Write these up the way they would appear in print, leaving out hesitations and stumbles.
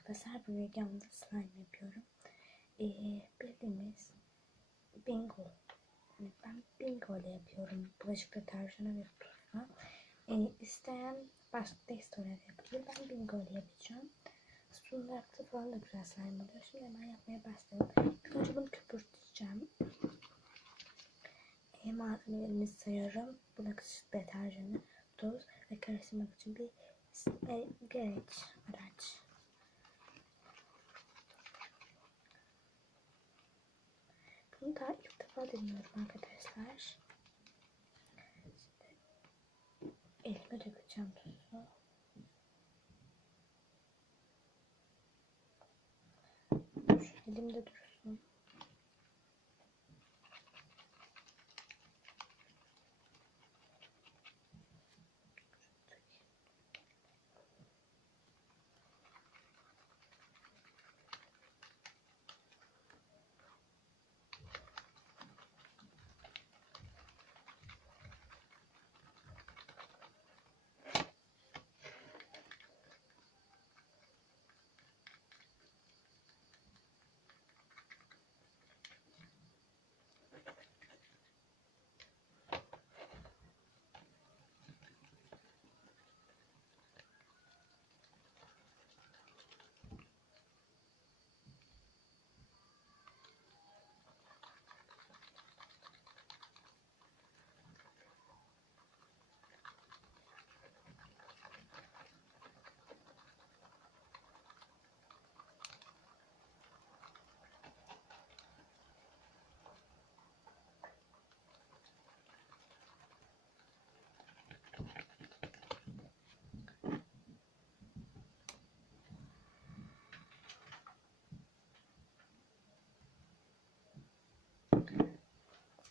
arkadaşlar, bu videomda slime yapıyorum. Bildiğimiz bingo. Yani ben bingo ile yapıyorum. Bulaşık deterjanı ve tuzla. İsteyen başka teksturları yapabilir. Ben bingo ile yapacağım. Sunumda falan da güzel slime oluyor. Şimdi hemen yapmaya başlayalım. İlk önce bunu köpürteceğim. Malzemelerimizi sayıyorum. Bulaşık deterjanı, tuz ve karıştırmak için bir gereç araç. Bunu daha ilk defa deniyorum arkadaşlar. Şimdi elime dökeceğim tuzu. Şu elimde dursun.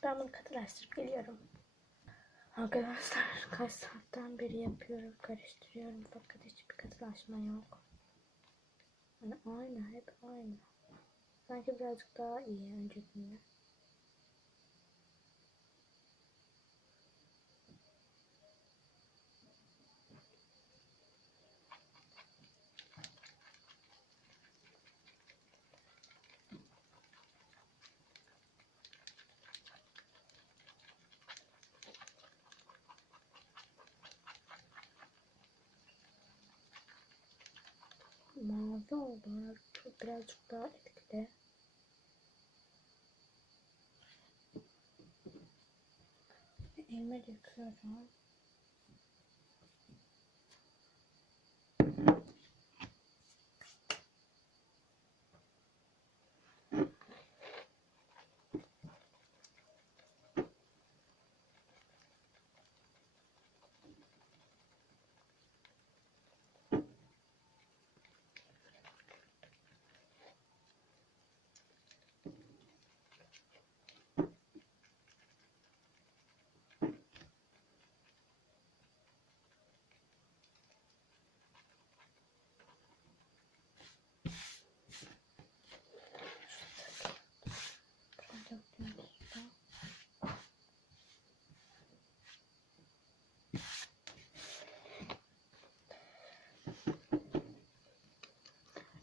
Ben bunu katılaştırıp geliyorum. Arkadaşlar kaç saatten beri yapıyorum, karıştırıyorum fakat hiçbir katılaşma yok. Yani aynı, hep aynı. Sanki birazcık daha iyi öncekinde. Mavi oldu. Çok birazcık daha etkili. Elime döküyorum.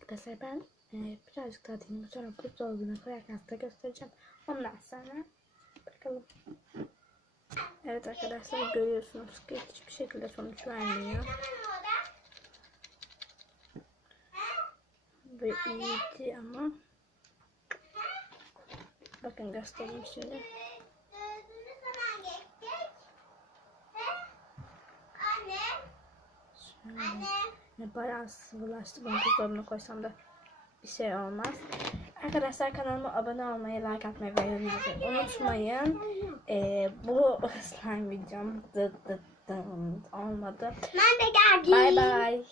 Arkadaşlar ben birazcık daha deneyim. Sonra buzdolabına koyarken size göstereceğim. Ondan sonra bakalım. Evet arkadaşlar, görüyorsunuz ki hiçbir şekilde sonuç vermiyor. Ve iyiydi ama. Bakın göstereyim şöyle. Şöyle. Bayağı sıvılaştı. Bunu buzdolabına koysam da bir şey olmaz. Arkadaşlar kanalıma abone olmayı, like atmayı ve yorum yazmayı unutmayın. Bu slime videom olmadı. Ben de geldim. Bye bye.